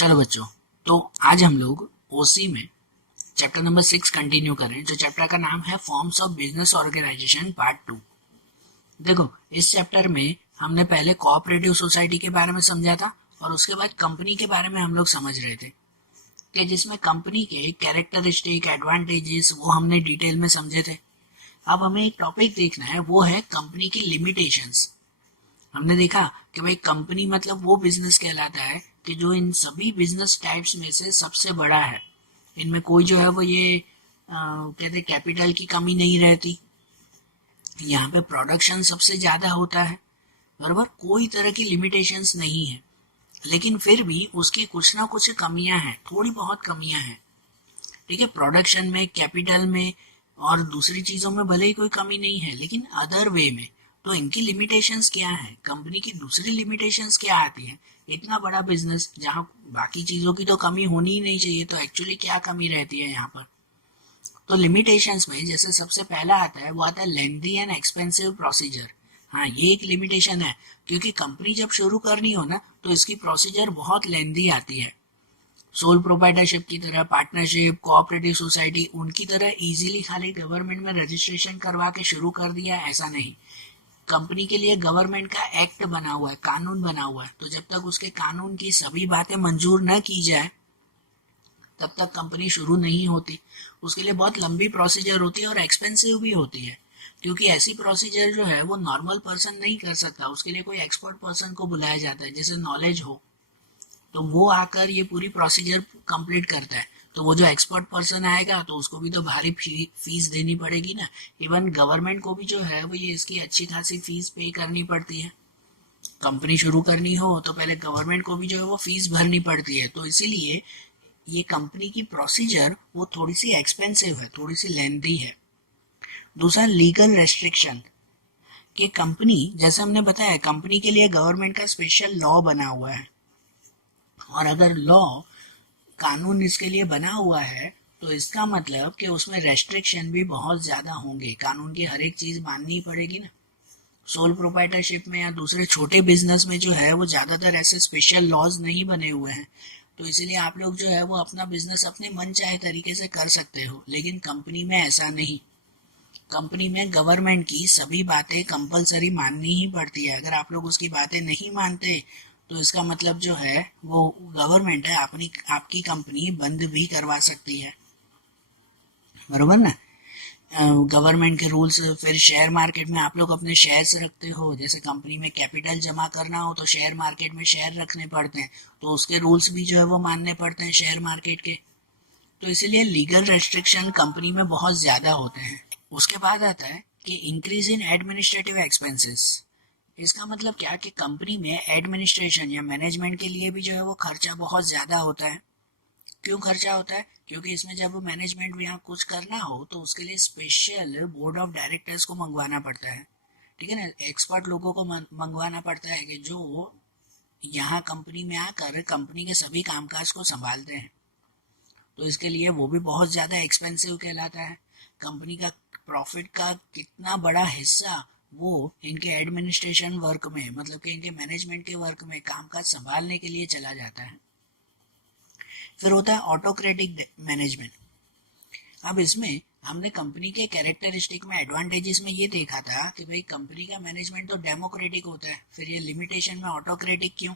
चलो बच्चों, तो आज हम लोग ओसी में चैप्टर नंबर 6 कंटिन्यू करें, जो चैप्टर का नाम है forms of business organisation part 2। देखो, इस चैप्टर में हमने पहले कोऑपरेटिव सोसाइटी के बारे में समझा था और उसके बाद कंपनी के बारे में हम लोग समझ रहे थे कि जिसमें कंपनी के कैरेक्टरिस्टिक एडवांटेजेस वो हमने डिटेल में समझे थे। अब हमें एक टॉपिक देखना है, वो है कंपनी की लिमिटेशंस। हमने देखा कि भाई कंपनी मतलब वो बिजनेस कहलाता है कि जो इन सभी बिजनेस टाइप्स में से सबसे बड़ा है। इनमें कोई जो है वो ये कहते कैपिटल की कमी नहीं रहती, यहाँ पे प्रोडक्शन सबसे ज्यादा होता है, बराबर। कोई तरह की लिमिटेशंस नहीं है, लेकिन फिर भी उसकी कुछ ना कुछ कमियां हैं, थोड़ी बहुत कमियां हैं। ठीक है, प्रोडक्शन में, कैपिटल में और दूसरी चीजों में भले ही कोई कमी नहीं है, लेकिन अदर वे में तो इनकी लिमिटेशंस क्या है, कंपनी की दूसरी लिमिटेशंस क्या आती है। इतना बड़ा बिजनेस जहाँ बाकी चीजों की तो कमी होनी ही नहीं चाहिए, तो एक्चुअली क्या कमी रहती है यहाँ पर। तो लिमिटेशंस में जैसे सबसे पहला आता है, वो आता है लेंथी एंड एक्सपेंसिव प्रोसीजर। हाँ, ये एक लिमिटेशन है, क्योंकि कंपनी जब शुरू करनी हो ना तो इसकी प्रोसीजर बहुत लेंथी आती है। सोल प्रोप्राइटरशिप की तरह, पार्टनरशिप, कोऑपरेटिव सोसाइटी, उनकी तरह इजीली खाली गवर्नमेंट में रजिस्ट्रेशन करवा के शुरू कर दिया, ऐसा नहीं। कंपनी के लिए गवर्नमेंट का एक्ट बना हुआ है, कानून बना हुआ है, तो जब तक उसके कानून की सभी बातें मंजूर न की जाए तब तक कंपनी शुरू नहीं होती। उसके लिए बहुत लंबी प्रोसीजर होती है और एक्सपेंसिव भी होती है, क्योंकि ऐसी प्रोसीजर जो है वो नॉर्मल पर्सन नहीं कर सकता। उसके लिए कोई एक्सपर्ट पर्सन को बुलाया जाता है जिसे नॉलेज हो, तो वो आकर ये पूरी प्रोसीजर कंप्लीट करता है। तो वो जो एक्सपर्ट पर्सन आएगा तो उसको भी तो भारी फीस देनी पड़ेगी ना। इवन गवर्नमेंट को भी जो है वो ये इसकी अच्छी खासी फीस पे करनी पड़ती है। कंपनी शुरू करनी हो तो पहले गवर्नमेंट को भी जो है वो फीस भरनी पड़ती है, तो इसीलिए ये कंपनी की प्रोसीजर वो थोड़ी सी एक्सपेंसिव है, थोड़ी सी लेंथी है। दूसरा, लीगल रेस्ट्रिक्शन। कि कंपनी, जैसे हमने बताया, कंपनी के लिए गवर्नमेंट का स्पेशल लॉ बना हुआ है, और अगर लॉ, कानून इसके लिए बना हुआ है तो इसका मतलब कि उसमें रेस्ट्रिक्शन भी बहुत ज्यादा होंगे। कानून की हर एक चीज माननी पड़ेगी ना। सोल प्रोप्राइटरशिप में या दूसरे छोटे बिजनेस में जो है वो ज्यादातर ऐसे स्पेशल लॉज नहीं बने हुए हैं, तो इसीलिए आप लोग जो है वो अपना बिजनेस अपने मन चाहे तरीके से कर सकते हो। लेकिन कंपनी में ऐसा नहीं। कंपनी में गवर्नमेंट की सभी बातें कंपलसरी माननी ही पड़ती है। अगर आप लोग उसकी बातें नहीं मानते तो इसका मतलब जो है वो गवर्नमेंट है अपनी आपकी कंपनी बंद भी करवा सकती है, बरोबर ना। गवर्नमेंट के रूल्स। फिर शेयर मार्केट में आप लोग अपने शेयर्स रखते हो, जैसे कंपनी में कैपिटल जमा करना हो तो शेयर मार्केट में शेयर रखने पड़ते हैं, तो उसके रूल्स भी जो है वो मानने पड़ते हैं शेयर मार्केट के। तो इसीलिए लीगल रेस्ट्रिक्शन कंपनी में बहुत ज्यादा होते हैं। उसके बाद आता है कि इंक्रीज इन एडमिनिस्ट्रेटिव एक्सपेंसेस। इसका मतलब क्या कि कंपनी में एडमिनिस्ट्रेशन या मैनेजमेंट के लिए भी जो है वो खर्चा बहुत ज्यादा होता है। क्यों खर्चा होता है? क्योंकि इसमें जब मैनेजमेंट में यहाँ कुछ करना हो तो उसके लिए स्पेशल बोर्ड ऑफ डायरेक्टर्स को मंगवाना पड़ता है, ठीक है ना। एक्सपर्ट लोगों को मंगवाना पड़ता है कि जो यहाँ कंपनी में आकर कंपनी के सभी कामकाज को संभालते हैं, तो इसके लिए वो भी बहुत ज्यादा एक्सपेंसिव कहलाता है। कंपनी का प्रॉफिट का कितना बड़ा हिस्सा वो इनके एडमिनिस्ट्रेशन वर्क में, मतलब कि इनके मैनेजमेंट के वर्क में कामकाज संभालने के लिए चला जाता है। फिर होता है ऑटोक्रेटिक मैनेजमेंट। अब इसमें हमने कंपनी के कैरेक्टरिस्टिक में, एडवांटेजेस में ये देखा था कि भाई कंपनी का मैनेजमेंट तो डेमोक्रेटिक होता है। फिर ये लिमिटेशन में ऑटोक्रेटिक क्यों?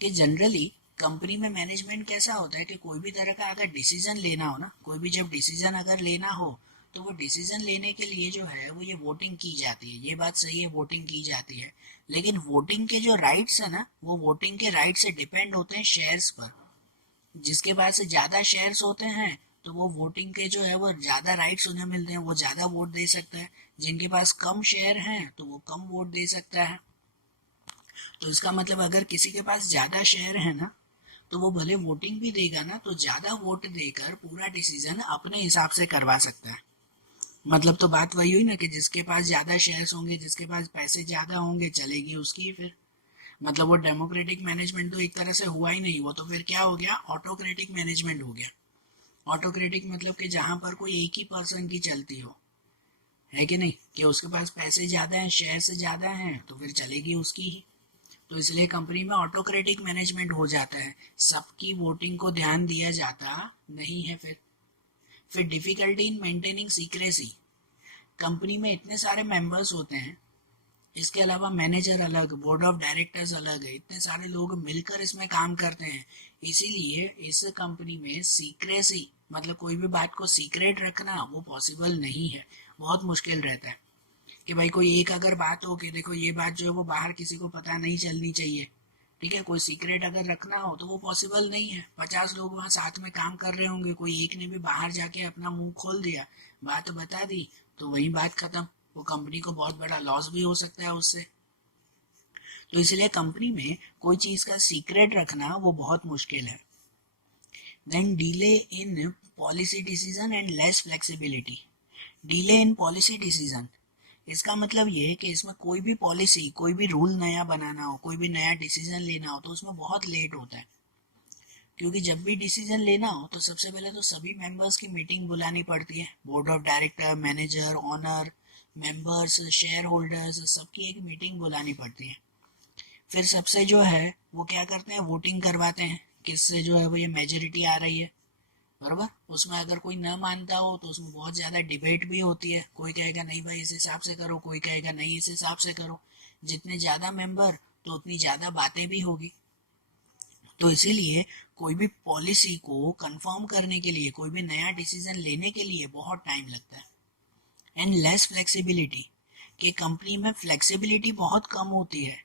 कि जनरली कंपनी में मैनेजमेंट कैसा होता है कि कोई भी तरह का अगर डिसीजन लेना हो ना, कोई भी जब डिसीजन अगर लेना हो तो वो डिसीजन लेने के लिए जो है वो ये वोटिंग की जाती है। ये बात सही है, वोटिंग की जाती है, लेकिन वोटिंग के जो राइट्स है ना, वो वोटिंग के राइट से डिपेंड होते हैं शेयर्स पर। जिसके पास ज्यादा शेयर्स होते हैं तो वो वोटिंग के जो है वो ज्यादा राइट्स उन्हें मिलते हैं, वो ज्यादा वोट दे सकता है। जिनके पास कम शेयर हैं तो वो कम वोट दे सकता है। तो इसका मतलब अगर किसी के पास ज्यादा शेयर है ना, तो वो भले वोटिंग भी देगा ना तो ज्यादा वोट देकर पूरा डिसीजन अपने हिसाब से करवा सकता है। मतलब तो बात वही हुई ना कि जिसके पास ज्यादा शेयर्स होंगे, जिसके पास पैसे ज्यादा होंगे, चलेगी उसकी। फिर मतलब वो डेमोक्रेटिक मैनेजमेंट तो एक तरह से हुआ ही नहीं, वो तो फिर क्या हो गया, ऑटोक्रेटिक मैनेजमेंट हो गया। ऑटोक्रेटिक मतलब कि जहां पर कोई एक ही पर्सन की चलती हो, है कि नहीं, कि उसके पास पैसे ज्यादा हैं, शेयर से ज्यादा हैं, तो फिर चलेगी उसकी ही। तो इसलिए कंपनी में ऑटोक्रेटिक मैनेजमेंट हो जाता है, सबकी वोटिंग को ध्यान दिया जाता नहीं है। फिर difficulty in maintaining secrecy, company में इतने सारे मेंबर्स होते हैं, इसके अलावा मैनेजर अलग, बोर्ड ऑफ डायरेक्टर्स अलग है, इतने सारे लोग मिलकर इसमें काम करते हैं, इसीलिए इस कंपनी में सीक्रेसी मतलब कोई भी बात को सीक्रेट रखना वो पॉसिबल नहीं है, बहुत मुश्किल रहता है कि भाई कोई एक अगर बात हो कि देखो ये बात जो है वो बाहर किसी को पता नहीं चलनी चाहिए, ठीक है, कोई सीक्रेट अगर रखना हो तो वो पॉसिबल नहीं है। 50 लोग वहाँ साथ में काम कर रहे होंगे, कोई एक ने भी बाहर जाके अपना मुंह खोल दिया, बात बता दी, तो वही बात खत्म, वो कंपनी को बहुत बड़ा लॉस भी हो सकता है उससे। तो इसलिए कंपनी में कोई चीज का सीक्रेट रखना वो बहुत मुश्किल है। Then delay in policy decision and less flexibility, delay in policy decision, इसका मतलब ये है कि इसमें कोई भी पॉलिसी, कोई भी रूल नया बनाना हो, कोई भी नया डिसीजन लेना हो तो उसमें बहुत लेट होता है, क्योंकि जब भी डिसीजन लेना हो तो सबसे पहले तो सभी मेंबर्स की मीटिंग बुलानी पड़ती है, board of director, manager, owner, members, share holders, सबकी एक मीटिंग बुलानी पड़ती है। फिर सबसे जो है वो क्या करते हैं, वोटिंग करवाते हैं, किससे जो है वो ये मेजोरिटी आ रही है, बराबर। उसमें अगर कोई न मानता हो तो उसमें बहुत ज़्यादा डिबेट भी होती है, कोई कहेगा नहीं भाई इस हिसाब से करो, कोई कहेगा नहीं इस हिसाब से करो, जितने ज़्यादा मेंबर तो उतनी ज़्यादा बातें भी होगी। तो इसीलिए कोई भी पॉलिसी को कंफर्म करने के लिए, कोई भी नया डिसीजन लेने के लिए बहुत टाइम लगता है। एंड लेस फ्लेक्सिबिलिटी, कि कंपनी में फ्लेक्सिबिलिटी बहुत कम होती है,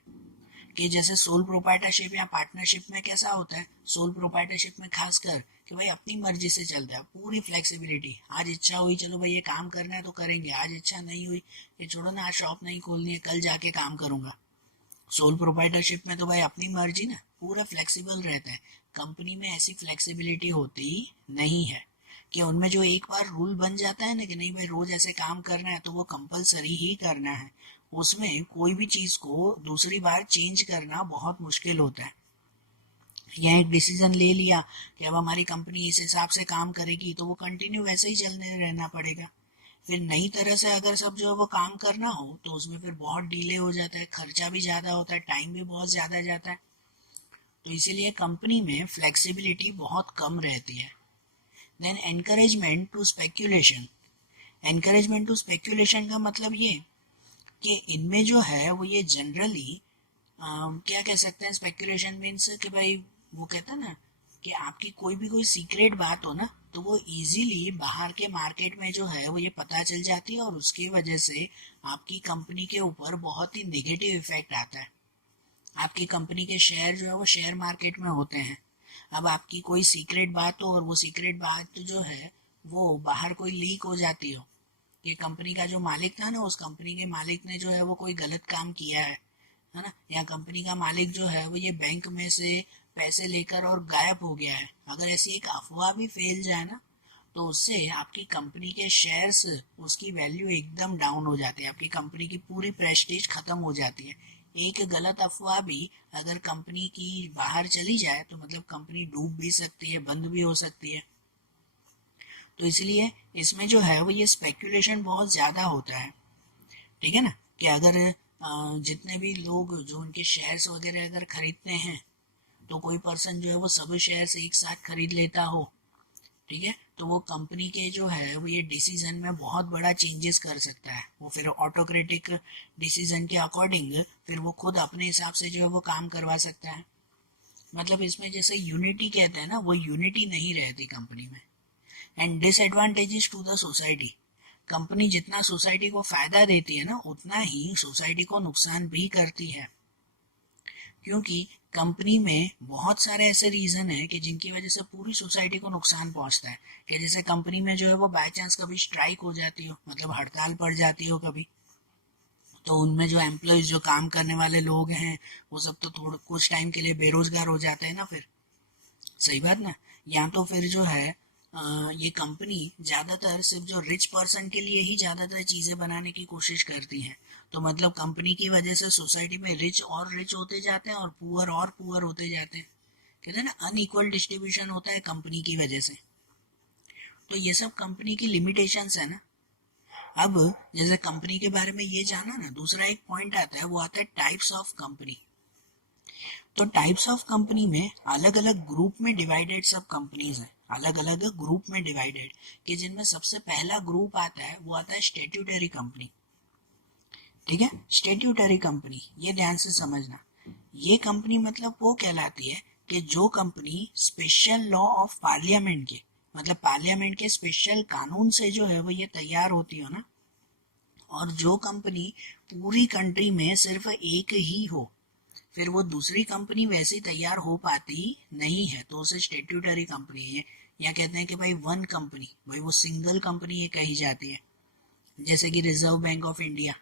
कि जैसे सोल प्रोप्राइटरशिप या पार्टनरशिप में कैसा होता है, सोल प्रोप्राइटरशिप में खासकर कि भाई अपनी मर्जी से चलता है, पूरी फ्लेक्सिबिलिटी, आज इच्छा हुई चलो भाई ये काम करना है तो करेंगे, आज इच्छा नहीं हुई कि छोड़ो ना आज शॉप नहीं खोलनी है, कल जाके काम करूंगा। सोल प्रोप्राइटरशिप में तो भाई अपनी मर्जी ना, पूरा फ्लेक्सिबल रहता है। कंपनी में ऐसी फ्लेक्सिबिलिटी होती नहीं है, कि उनमें जो एक बार रूल बन जाता है ना कि नहीं भाई रोज ऐसे काम करना है तो वो कंपलसरी ही करना है, उसमें कोई भी चीज को दूसरी बार चेंज करना बहुत मुश्किल होता है। या एक डिसीजन ले लिया कि अब हमारी कंपनी इस हिसाब से काम करेगी तो वो कंटिन्यू वैसे ही चलने रहना पड़ेगा। फिर नई तरह से अगर सब जो है वो काम करना हो तो उसमें फिर बहुत डिले हो जाता है, खर्चा भी ज़्यादा होता है, टाइम भी बहुत ज़्यादा जाता है। तो इसीलिए कंपनी में फ्लेक्सिबिलिटी बहुत कम रहती है। Then encouragement to speculation, encouragement to speculation का मतलब ये कि इनमें जो है वो ये जनरली क्या कह सकते हैं, स्पेकुलेशन मीन्स कि भाई वो कहते हैं ना कि आपकी कोई भी कोई सीक्रेट बात हो ना तो वो इजीली बाहर के मार्केट में जो है वो ये पता चल जाती है, और उसकी वजह से आपकी कंपनी के ऊपर बहुत ही नेगेटिव इफेक्ट आता है। आपकी कंपनी के शेयर जो है वो शेयर मार्केट में होते हैं। अब आपकी कोई सीक्रेट बात हो और वो सीक्रेट बात जो है वो बाहर कोई लीक हो जाती हो, ये कंपनी का जो मालिक था ना, उस कंपनी के मालिक ने जो है वो कोई गलत काम किया है ना, या कंपनी का मालिक जो है वो ये बैंक में से पैसे लेकर और गायब हो गया है, अगर ऐसी एक अफवाह भी फैल जाए ना तो उससे आपकी कंपनी के शेयर्स, उसकी वैल्यू एकदम डाउन हो जाती है, आपकी कंपनी की पूरी प्रेस्टीज खत्म हो जाती है। एक गलत अफवाह भी अगर कंपनी की बाहर चली जाए तो मतलब कंपनी डूब भी सकती है, बंद भी हो सकती है। तो इसलिए इसमें जो है वो ये स्पेकुलेशन बहुत ज़्यादा होता है, ठीक है ना, कि अगर जितने भी लोग जो उनके शेयर्स वगैरह अगर खरीदते हैं तो कोई पर्सन जो है वो सभी शेयर्स एक साथ खरीद लेता हो, ठीक है, तो वो कंपनी के जो है वो ये डिसीजन में बहुत बड़ा चेंजेस कर सकता है, वो फिर ऑटोक्रेटिक डिसीजन के अकॉर्डिंग फिर वो खुद अपने हिसाब से जो है वो काम करवा सकता है। मतलब इसमें जैसे यूनिटी कहते हैं ना, वो यूनिटी नहीं रहती कंपनी में। And disadvantages to the society, company जितना सोसाइटी को फायदा देती है ना उतना ही सोसाइटी को नुकसान भी करती है, क्योंकि कंपनी में बहुत सारे ऐसे रीजन है कि जिनकी वजह से पूरी सोसाइटी को नुकसान पहुंचता है, कि जैसे कंपनी में जो है वो बाय चांस कभी स्ट्राइक हो जाती हो, मतलब हड़ताल पड़ जाती हो कभी, तो उनमें जो एम्प्लॉयज, जो काम करने वाले लोग हैं वो सब तो थोड़ा कुछ टाइम के लिए बेरोजगार हो जाते हैं ना, फिर सही बात ना। या तो फिर जो है ये कंपनी ज्यादातर सिर्फ जो रिच पर्सन के लिए ही ज्यादातर चीजें बनाने की कोशिश करती है, तो मतलब कंपनी की वजह से सोसाइटी में रिच और रिच होते जाते हैं और पुअर होते जाते हैं, कहते हैं ना अनइक्वल डिस्ट्रीब्यूशन होता है कंपनी की वजह से। तो ये सब कंपनी की लिमिटेशंस है ना। अब जैसे कंपनी के बारे में ये जाना ना, दूसरा एक पॉइंट आता है, वो आता है टाइप्स ऑफ कंपनी। तो टाइप्स ऑफ कंपनी में अलग अलग ग्रुप में डिवाइडेड सब कंपनीज हैं, अलग अलग ग्रुप में डिवाइडेड, कि जिनमें सबसे पहला ग्रुप आता है वो आता है स्टैट्यूटरी कंपनी। ठीक है, स्टैट्यूटरी कंपनी, ये ध्यान से समझना। ये कंपनी मतलब वो कहलाती है कि जो company special law of parliament के, मतलब पार्लियामेंट के स्पेशल कानून से जो है वो ये तैयार होती हो ना, और जो कंपनी पूरी कंट्री में सिर्फ एक ही हो, फिर वो दूसरी कंपनी वैसी तैयार हो पाती नहीं है, तो उसे स्टैट्यूटरी कंपनी है। या कहते हैं कि भाई वन कंपनी, भाई वो सिंगल कंपनी ये कही जाती है। जैसे कि रिजर्व बैंक ऑफ इंडिया,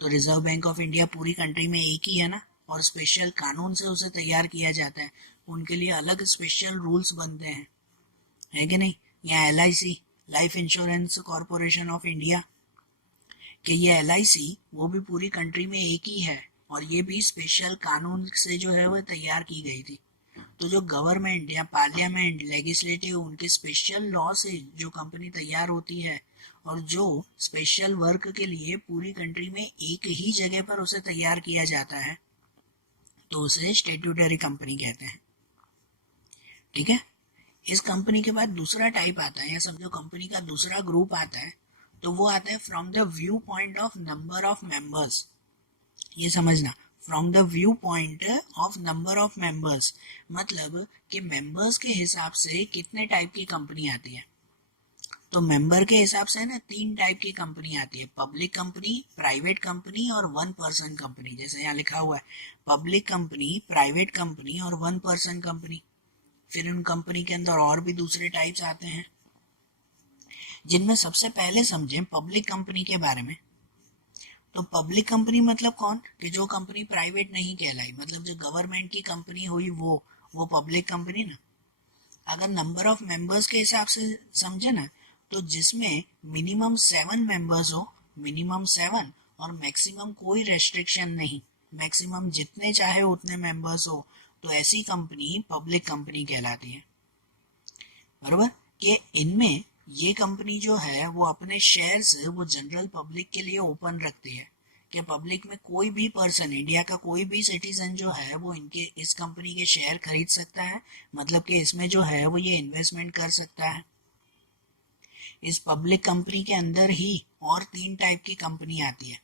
तो रिजर्व बैंक ऑफ इंडिया पूरी कंट्री में एक ही है ना, और स्पेशल कानून से उसे तैयार किया जाता है, उनके लिए अलग स्पेशल रूल्स बनते हैं, है कि नहीं। या LIC, life insurance corporation of India, कि ये LIC वो भी पूरी कंट्री में एक ही है, और ये भी स्पेशल कानून से जो है वो तैयार की गई थी। तो जो गवर्नमेंट या पार्लियामेंट लेजिस्लेटिव उनके स्पेशल लॉ से जो कंपनी तैयार होती है, और जो स्पेशल वर्क के लिए पूरी कंट्री में एक ही जगह पर उसे तैयार किया जाता है, तो उसे स्टैट्यूटरी कंपनी कहते हैं। ठीक है, इस कंपनी के बाद दूसरा टाइप आता है, या समझो कंपनी का दूसरा ग्रुप आता है, तो वो आता है from the view point of number of members. ये समझना, from the view point of number of members, मतलब कि मेंबर्स के हिसाब से कितने टाइप की कंपनी आती है। तो मेंबर के हिसाब से ना 3 टाइप की कंपनी आती है, पब्लिक कंपनी, प्राइवेट कंपनी और वन पर्सन कंपनी। जैसे यहाँ लिखा हुआ है पब्लिक कंपनी, प्राइवेट कंपनी और वन पर्सन कंपनी। फिर उन कंपनी के अंदर और भी दूसरे टाइप्स आते हैं, जिनमें सबसे पहले समझें पब्लिक कंपनी के बारे में। तो पब्लिक कंपनी मतलब कौन, कि जो कंपनी प्राइवेट नहीं कहलाई, मतलब जो गवर्नमेंट की कंपनी हुई वो पब्लिक कंपनी ना। अगर नंबर ऑफ मेंबर्स के हिसाब से समझे ना, तो जिसमें मिनिमम 7 मेंबर्स हो, मिनिमम 7, और मैक्सिमम कोई रेस्ट्रिक्शन नहीं, मैक्सिमम जितने चाहे उतने मेंबर्स हो, तो ऐसी कंपनी पब्लिक कंपनी कहलाती है। बराबर, कि इनमें ये कंपनी जो है वो अपने शेयर्स वो जनरल पब्लिक के लिए ओपन रखती है, कि पब्लिक में कोई भी पर्सन, इंडिया का कोई भी सिटीजन जो है वो इनके इस कंपनी के शेयर खरीद सकता है, मतलब कि इसमें जो है वो ये इन्वेस्टमेंट कर सकता है। इस पब्लिक कंपनी के अंदर ही और 3 टाइप की कंपनी आती है।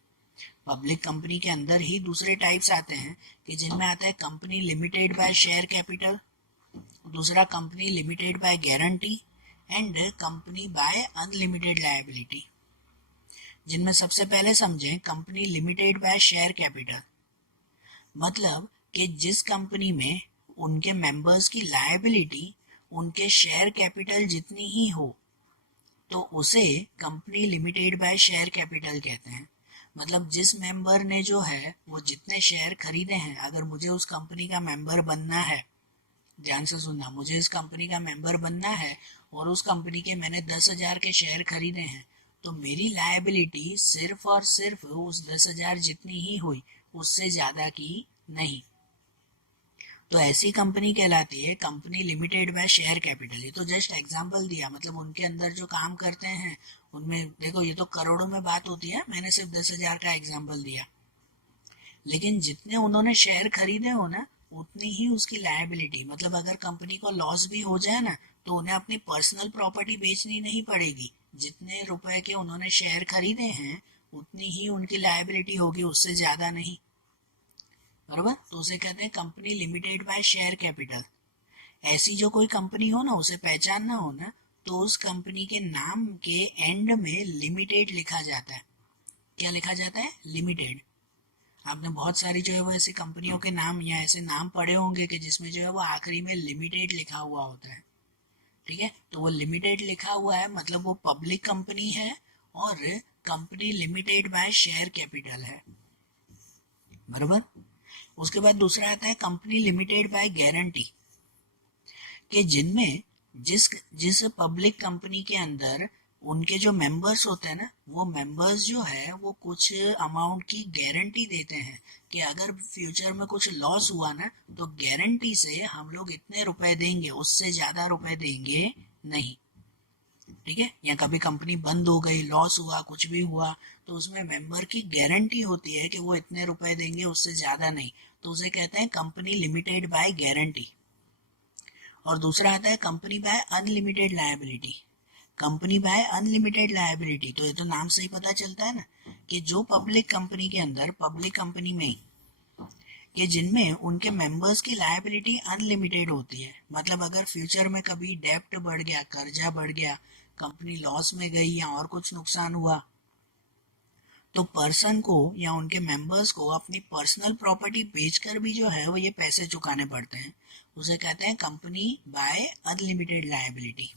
पब्लिक कंपनी के अंदर ही दूसरे टाइप्स आते हैं, कि जिनमें आता है company limited by share capital, दूसरा company limited by guarantee, and company by unlimited liability. जिनमें सबसे पहले समझें company limited by share capital, मतलब कि जिस कंपनी में उनके मेंबर्स की लायबिलिटी उनके शेयर कैपिटल जितनी ही हो, तो उसे company limited by share capital कहते हैं। मतलब जिस मेंबर ने जो है वो जितने शेयर खरीदे हैं, अगर मुझे उस कंपनी का मेंबर बनना है, ध्यान से सुनना, मुझे इस कंपनी का मेंबर बनना है और उस कंपनी के मैंने 10,000 के शेयर खरीदे हैं, तो मेरी लायबिलिटी सिर्फ और सिर्फ उस 10,000 जितनी ही हुई, उससे ज्यादा की नहीं। तो ऐसी कंपनी कहलाती है company limited by share capital. ये तो जस्ट एग्जांपल दिया, मतलब उनके अंदर जो काम करते हैं उनमें देखो, ये तो करोड़ों में बात होती है, मैंने सिर्फ 10,000 का एग्जांपल दिया। लेकिन जितने उन्होंने शेयर खरीदे हो ना, उतनी ही उसकी लायबिलिटी, मतलब अगर कंपनी को लॉस भी हो जाए ना, तो उन्हें अपनी पर्सनल प्रॉपर्टी बेचनी नहीं पड़ेगी, जितने रुपए के उन्होंने शेयर खरीदे हैं उतनी ही उनकी लायबिलिटी होगी, उससे ज्यादा नहीं। बराबर, तो उसे कहते हैं company limited by share capital. ऐसी जो कोई कंपनी हो ना, उसे पहचानना हो ना, तो उस कंपनी के नाम के एंड में लिमिटेड लिखा जाता है। क्या लिखा जाता है? लिमिटेड। आपने बहुत सारी जो है वो ऐसी कंपनियों के नाम या ऐसे नाम पढ़े होंगे कि जिसमें जो है वो आखिरी में लिमिटेड लिखा हुआ होता है। ठीक है, तो वो लिमिटेड लिखा हुआ है मतलब वो पब्लिक कंपनी है और company limited by share capital है। बराबर, उसके बाद दूसरा आता है कंपनी लिमिटेड बाय गारंटी, कि जिनमें जिस जिस पब्लिक कंपनी के अंदर उनके जो मेंबर्स होते हैं ना, वो मेंबर्स जो है वो कुछ अमाउंट की गारंटी देते हैं कि अगर फ्यूचर में कुछ लॉस हुआ ना, तो गारंटी से हम लोग इतने रुपए देंगे, उससे ज्यादा रुपए देंगे नहीं। ठीक है, या कभी कंपनी बंद हो गई, लॉस हुआ, कुछ भी हुआ, तो उसमें मेंबर की गारंटी होती है कि वो इतने रुपए देंगे, उससे ज्यादा नहीं, तो उसे कहते हैं कंपनी लिमिटेड बाय गारंटी। और दूसरा आता है company by unlimited liability. Company by unlimited liability, तो ये तो नाम से ही पता चलता है ना कि जो पब्लिक कंपनी के अंदर, पब्लिक कंपनी में ही, कि जिनमें उनके मेंबर्स की लायबिलिटी अनलिमिटेड होती है। मतलब अगर फ्यूचर में कभी डेप्ट बढ़ गया, कर्जा बढ़ गया, कंपनी लॉस में गई या और कुछ नुकसान हुआ, तो पर्सन को या उनके मेंबर्स को अपनी पर्सनल प्रॉपर्टी बेचकर भी जो है वो ये पैसे चुकाने पड़ते हैं। उसे कहते हैं कंपनी बाय अनलिमिटेड लायबिलिटी।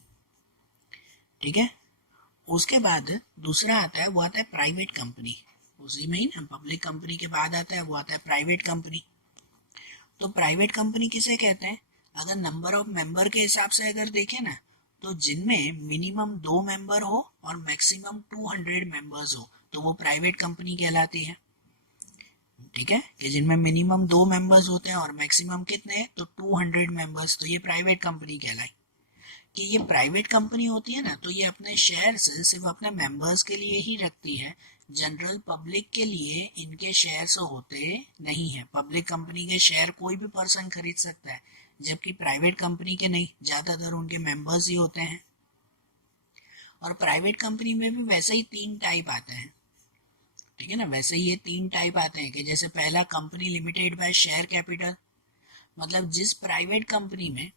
ठीक है, उसके बाद दूसरा आता है, वो आता है प्राइवेट कंपनी। उसी में ही ना, पब्लिक कंपनी के बाद आता है वो आता है प्राइवेट कंपनी। तो प्राइवेट कंपनी किसे कहते हैं? अगर नंबर ऑफ मेंबर के हिसाब से अगर देखें ना, तो जिनमें मिनिमम 2 मेंबर हो और मैक्सिमम 200 मेंबर्स हो, तो वो प्राइवेट कंपनी कहलाती है। ठीक है, कि जिनमें मिनिमम 2 मेंबर्स होते हैं और मैक्सिमम कितने, तो 200 मेंबर्स, तो ये प्राइवेट कंपनी कहलाई। कि ये प्राइवेट कंपनी होती है ना, तो ये अपने शेयर्स सिर्फ अपने मेंबर्स के लिए ही रखती है, जनरल पब्लिक के लिए इनके शेयर्स होते नहीं है। पब्लिक कंपनी के शेयर कोई भी पर्सन खरीद सकता है, जबकि प्राइवेट कंपनी के नहीं, ज्यादातर उनके मेंबर्स ही होते हैं। और प्राइवेट कंपनी में भी वैसे ही 3 टाइप आते हैं। ठीक है ना, वैसे ही ये 3 टाइप आते हैं कि जैसे पहला company limited by share capital, मतलब जिस प्राइवेट कंपनी में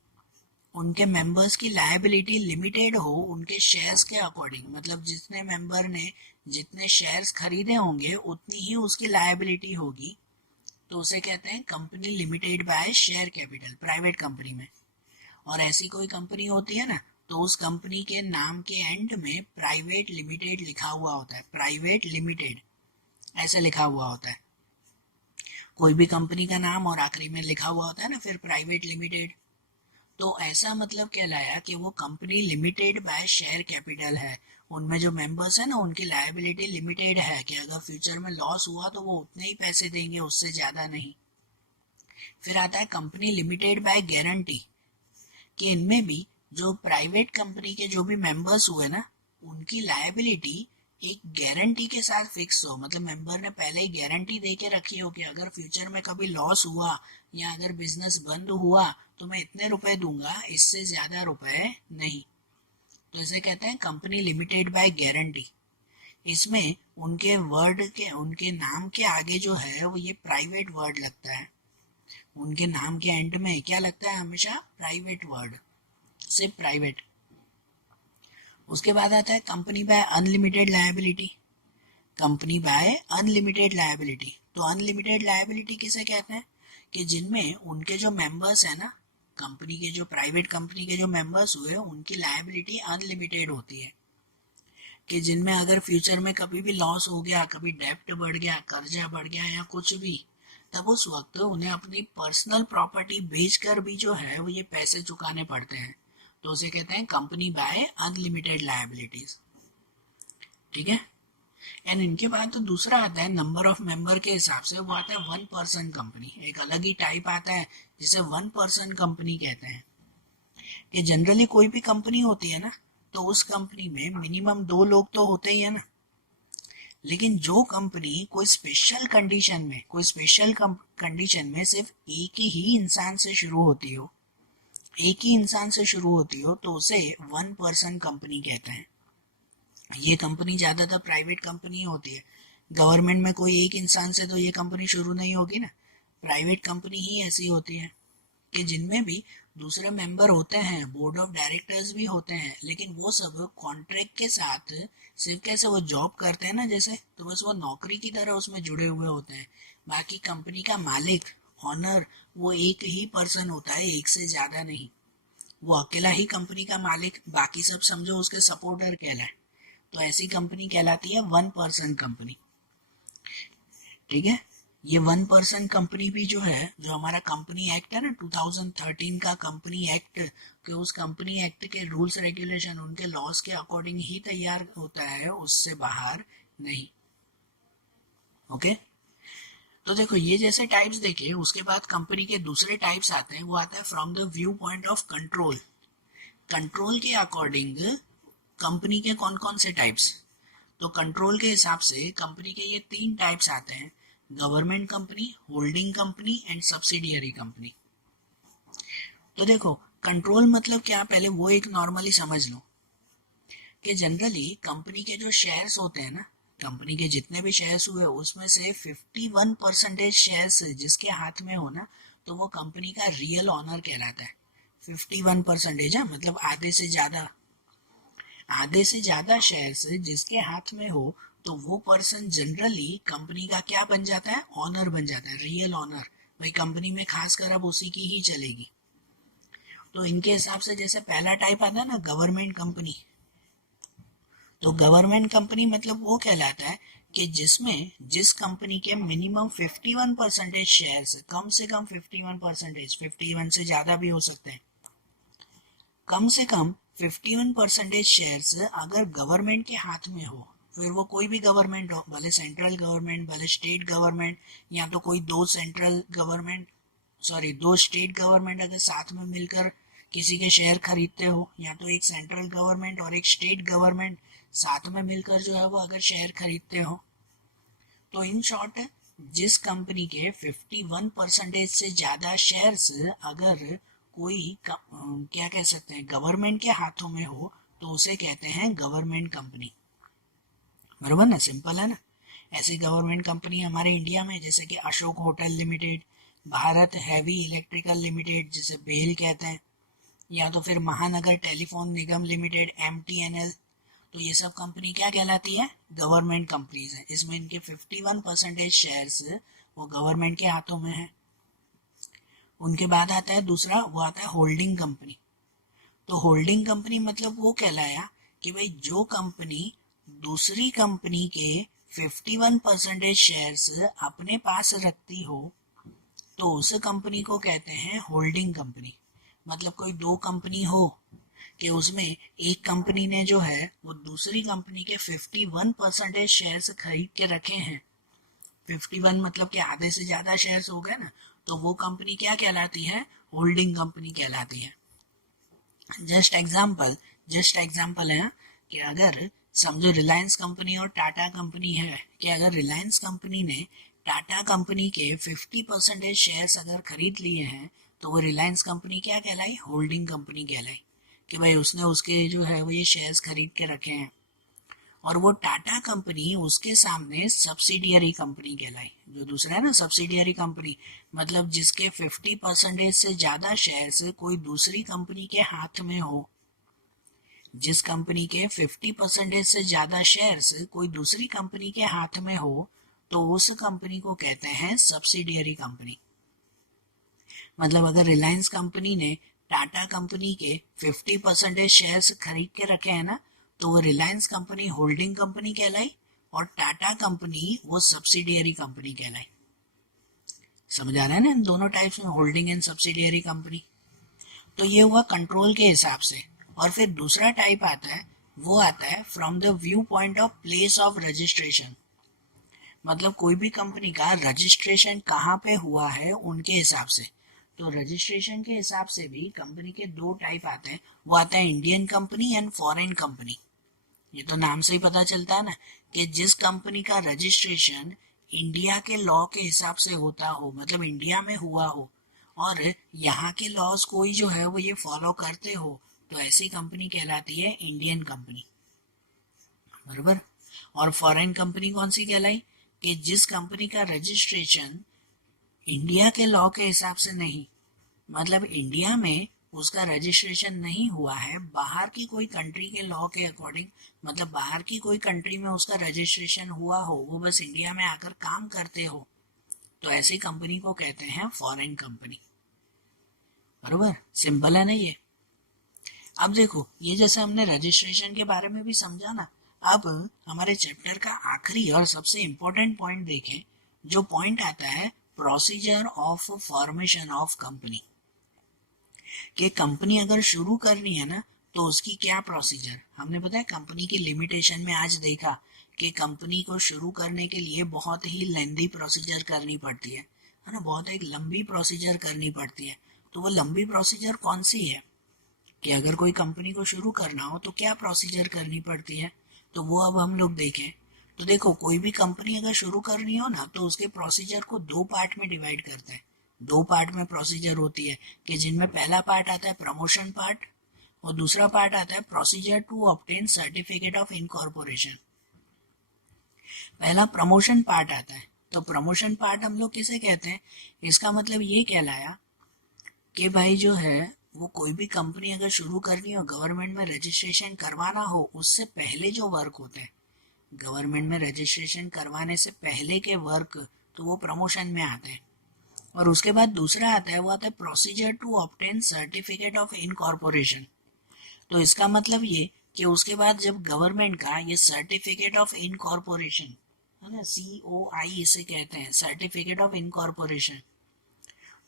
उनके मेंबर्स की लायबिलिटी लिमिटेड हो उनके शेयर्स के अकॉर्डिंग, मतलब जितने मेंबर ने जितने शेयर्स खरीदे होंगे उतनी ही उसकी लायबिलिटी होगी, तो उसे कहते हैं company limited by share capital, private company में। और ऐसी कोई कंपनी होती है ना, तो उस कंपनी के नाम के एंड में प्राइवेट लिमिटेड लिखा हुआ होता है, प्राइवेट लिमिटेड ऐसे लिखा हुआ होता है। कोई भी कंपनी का नाम और आखिरी में लिखा हुआ होता है ना फिर प्राइवेट लिमिटेड, तो ऐसा मतलब कहलाया कि वो company limited by share capital है। उनमें जो मेंबर्स है ना, उनकी लायबिलिटी लिमिटेड है कि अगर फ्यूचर में लॉस हुआ तो वो उतने ही पैसे देंगे, उससे ज्यादा नहीं। फिर आता है कंपनी लिमिटेड बाय गारंटी, कि इनमें भी जो प्राइवेट कंपनी के जो भी मेंबर्स हुए ना, उनकी लायबिलिटी एक गारंटी के साथ फिक्स हो, मतलब मेंबर ने पहले ही गारंटी दे के रखी हो कि अगर फ्यूचर में कभी लॉस हुआ या अगर बिजनेस बंद हुआ तो मैं इतने रुपए दूंगा, इससे ज्यादा रुपए नहीं। तो इसे कहते हैं कंपनी लिमिटेड बाय गारंटी। इसमें उनके वर्ड के, उनके नाम के आगे जो है वो ये प्राइवेट वर्ड लगता है। उनके नाम के एंड में क्या लगता है? हमेशा प्राइवेट वर्ड, सिर्फ प्राइवेट। उसके बाद आता है company by unlimited liability. Company by unlimited liability, तो अनलिमिटेड लायबिलिटी किसे कहते हैं? कि जिनमें उनके जो मेंबर्स है ना, कंपनी के जो प्राइवेट कंपनी के जो मेंबर्स हुए उनकी लायबिलिटी अनलिमिटेड होती है, कि जिनमें अगर फ्यूचर में कभी भी लॉस हो गया, कभी डेप्ट बढ़ गया, कर्जा बढ़ गया या कुछ भी, तब उस वक्त उन्हें अपनी पर्सनल प्रॉपर्टी बेचकर भी जो है वो ये पैसे चुकाने पड़ते हैं, तो उसे कहते हैं कंपनी बाय अनलिमिटेड लायबिलिटीज। ठीक है, एंड इनके बाद तो दूसरा आता है नंबर ऑफ मेंबर के हिसाब से, वो आता है 1 पर्सन कंपनी। एक अलग ही टाइप आता है जिसे 1 पर्सन कंपनी कहते हैं। कि जनरली कोई भी कंपनी होती है ना, तो उस कंपनी में मिनिमम 2 लोग तो होते ही है ना, लेकिन जो कंपनी कोई स्पेशल कंडीशन में, कोई स्पेशल कंडीशन में सिर्फ एक ही इंसान से शुरू होती हो, एक ही इंसान से शुरू होती हो, तो उसे 1 पर्सन कंपनी कहते हैं। ये कंपनी ज्यादातर प्राइवेट कंपनी होती है। गवर्नमेंट में कोई एक इंसान से तो ये कंपनी शुरू नहीं होगी ना, प्राइवेट कंपनी ही ऐसी होती है कि जिनमें भी दूसरे मेंबर होते हैं, बोर्ड ऑफ डायरेक्टर्स भी होते हैं, लेकिन वो सब कॉन्ट्रैक्ट के साथ, सिर्फ कैसे वो जॉब करते हैं ना जैसे, तो बस वो नौकरी की तरह उसमें जुड़े हुए होते हैं। बाकी कंपनी का मालिक, ऑनर, वो एक ही पर्सन होता है, एक से ज्यादा नहीं। वो अकेला ही कंपनी का मालिक, बाकी सब समझो उसके सपोर्टर कहलाए, तो ऐसी कंपनी कहलाती है 1 पर्सन कंपनी। ठीक है, ये 1 पर्सन कंपनी भी जो है, जो हमारा कंपनी एक्ट है ना 2013 का कंपनी एक्ट, के उस कंपनी एक्ट के रूल्स रेगुलेशन, उनके लॉस के अकॉर्डिंग ही तैयार होता है, उससे बाहर नहीं। ओके, तो देखो ये जैसे टाइप्स देखे, उसके बाद कंपनी के दूसरे टाइप्स आते हैं, वो आता है from the view point of control. Control के अकॉर्डिंग कंपनी के कौन कौन से टाइप्स, तो कंट्रोल के हिसाब से कंपनी के ये 3 टाइप्स आते हैं, government company, holding company and subsidiary company. तो देखो कंट्रोल मतलब क्या, पहले वो एक नॉर्मली समझ लो कि जनरली कंपनी के जो शेयर्स होते हैं ना, कंपनी के जितने भी शेयर्स हुए उसमें से 51% शेयर्स जिसके हाथ में हो ना, तो वो कंपनी का रियल ऑनर कहलाता है। 51% है, मतलब आधे से ज्यादा शेयर्स जिसके हाथ में हो, तो वो पर्सन जनरली कंपनी का क्या बन जाता है, ऑनर बन जाता है, रियल ऑनर। भाई कंपनी में खासकर अब उसी की ही चलेगी। तो इनके हिसाब से जैसे पहला टाइप आता है ना गवर्नमेंट कंपनी, तो गवर्नमेंट कंपनी मतलब वो कहलाता है कि जिसमें जिस कंपनी के मिनिमम 51% शेयर्स, कम से कम 51%, 51 से ज्यादा भी हो सकते हैं, कम से कम 51% शेयर्स अगर गवर्नमेंट के हाथ में हो, फिर वो कोई भी गवर्नमेंट हो, भले सेंट्रल गवर्नमेंट, भले स्टेट गवर्नमेंट, या तो कोई दो स्टेट गवर्नमेंट अगर साथ में मिलकर किसी के शेयर खरीदते हो, या तो एक सेंट्रल गवर्नमेंट और एक स्टेट गवर्नमेंट साथ में मिलकर जो है वो अगर शेयर खरीदते हो, तो इन शॉर्ट जिस कंपनी के 51% से ज्यादा शेयर्स अगर कोई क्या कह सकते हैं गवर्नमेंट के हाथों में हो, तो उसे कहते हैं गवर्नमेंट कंपनी। बराबर ना, सिंपल है ना। ऐसी गवर्नमेंट कंपनी हमारे इंडिया में जैसे कि Ashok hotel limited, Bharat heavy electrical limited जिसे बेल कहते हैं, या तो फिर महानगर टेलीफोन निगम लिमिटेड MTNL। तो ये सब कंपनी क्या कहलाती है, गवर्नमेंट कंपनीज है। इसमें इनके 51% शेयर्स वो गवर्नमेंट के हाथों में है। उनके बाद आता है दूसरा, वो आता है होल्डिंग कंपनी। तो होल्डिंग कंपनी मतलब वो कहलाया कि भाई जो कंपनी दूसरी कंपनी के 51% शेयर्स अपने पास रखती हो, तो उस कंपनी को कहते हैं होल्डिंग कंपनी। मतलब कोई दो कंपनी हो कि उसमें एक कंपनी ने जो है वो दूसरी कंपनी के 51% शेयर्स खरीद के रखे हैं, 51 मतलब कि आधे से ज्यादा शेयर्स हो गए ना, तो वो कंपनी क्या कहलाती है, होल्डिंग कंपनी कहलाती है। जस्ट एग्जाम्पल है कि अगर समझो रिलायंस कंपनी और टाटा कंपनी है, कि अगर रिलायंस कंपनी ने टाटा कंपनी के 50% शेयर्स अगर खरीद लिए हैं, तो वो रिलायंस कंपनी क्या कहलाई, होल्डिंग कंपनी कहलाई, कि भाई उसने उसके जो है वो ये शेयर्स खरीद के रखे हैं। और वो टाटा कंपनी उसके सामने सब्सिडियरी कंपनी कहलाई। जो दूसरा है ना सब्सिडियरी कंपनी, मतलब जिसके 50% से ज्यादा शेयर्स कोई दूसरी कंपनी के हाथ में हो, जिस कंपनी के 50% से ज्यादा शेयर्स कोई दूसरी कंपनी के हाथ में हो, तो उस कंपनी को कहते हैं सब्सिडियरी कंपनी। मतलब अगर रिलायंस कंपनी ने टाटा कंपनी के 50% शेयर्स खरीद के रखे हैं ना, तो वो रिलायंस कंपनी होल्डिंग कंपनी कहलाई, और टाटा कंपनी वो सब्सिडियरी कंपनी कहलाई। समझ आ रहा है ना इन दोनों टाइप्स में, होल्डिंग एंड सब्सिडियरी कंपनी। तो ये हुआ कंट्रोल के हिसाब से। और फिर दूसरा टाइप आता है, वो आता है from the view point of place of registration. मतलब कोई भी कंपनी का रजिस्ट्रेशन कहाँ पे हुआ है उनके हिसाब से। तो रजिस्ट्रेशन के हिसाब से भी कंपनी के दो टाइप आते हैं, वो आता है Indian company and foreign company. ये तो नाम से ही पता चलता है ना कि जिस कंपनी का रजिस्ट्रेशन इंडिया के लॉ के हिसाब से होता हो, मतलब इंडिया में हुआ हो और यहाँ के लॉज कोई जो है वो ये फॉलो करते हो, तो ऐसी कंपनी कहलाती है इंडियन कंपनी। बराबर। और फॉरेन कंपनी कौन सी कहलाई, कि जिस कंपनी का रजिस्ट्रेशन इंडिया के लॉ के हिसाब से नहीं, मतलब इंडिया में उसका रजिस्ट्रेशन नहीं हुआ है, बाहर की कोई कंट्री के लॉ के अकॉर्डिंग, मतलब बाहर की कोई कंट्री में उसका रजिस्ट्रेशन हुआ हो, वो बस इंडिया में आकर काम करते हो, तो ऐसी कंपनी को कहते हैं फॉरेन कंपनी। बरोबर, सिंपल है ना ये। अब देखो ये जैसे हमने रजिस्ट्रेशन के बारे में भी समझा ना, अब हमारे चैप्टर का आखिरी और सबसे इम्पोर्टेंट पॉइंट देखें। जो पॉइंट आता है procedure of formation of company, कि कंपनी अगर शुरू करनी है ना तो उसकी क्या प्रोसीजर। हमने पता है कंपनी की लिमिटेशन में आज देखा कि कंपनी को शुरू करने के लिए बहुत ही लेंदी प्रोसीजर करनी पड़ती है ना, बहुत एक लंबी प्रोसीजर करनी पड़ती है। तो वो लंबी प्रोसीजर कौन सी है, कि अगर कोई कंपनी को शुरू करना हो तो क्या प्रोसीजर करनी पड़ती है, तो वो अब हम लोग देखें। तो देखो, कोई भी कंपनी अगर शुरू करनी हो ना तो उसके प्रोसीजर को दो पार्ट में डिवाइड करते हैं। दो पार्ट में प्रोसीजर होती है कि जिनमें पहला पार्ट आता है प्रमोशन पार्ट और दूसरा पार्ट आता है procedure to obtain certificate of incorporation. पहला प्रमोशन पार्ट आता है। तो प्रमोशन पार्ट हम लोग किसे कहते हैं, इसका मतलब ये कहलाया कि भाई जो है वो कोई भी कंपनी अगर शुरू करनी हो, गवर्नमेंट में रजिस्ट्रेशन करवाना हो, उससे पहले जो वर्क होते हैं, गवर्नमेंट में रजिस्ट्रेशन करवाने से पहले के वर्क, तो वो प्रमोशन में आते हैं। और उसके बाद दूसरा आता है, वो आता है procedure to obtain certificate of incorporation. तो इसका मतलब ये कि उसके बाद जब गवर्नमेंट का ये सर्टिफिकेट ऑफ इनकॉर्पोरेशन है ना, COI इसे कहते हैं, सर्टिफिकेट ऑफ इनकॉर्पोरेशन,